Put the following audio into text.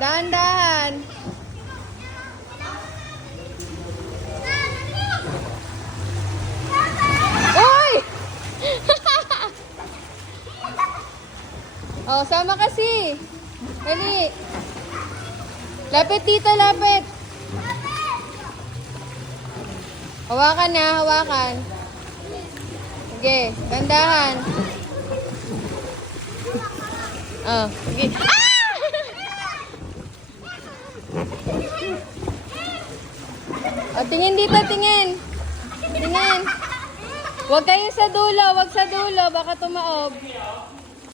Dahan-dahan. Uy! Oh, sama kasi. Dali. Lapit dito, lapit. Hawakan na, hawakan. Sige, gandahan. Oh, sige. Ah! Oh, tingin dito, tingin. Tingin. Huwag kayo sa dulo, huwag sa dulo, baka tumaob.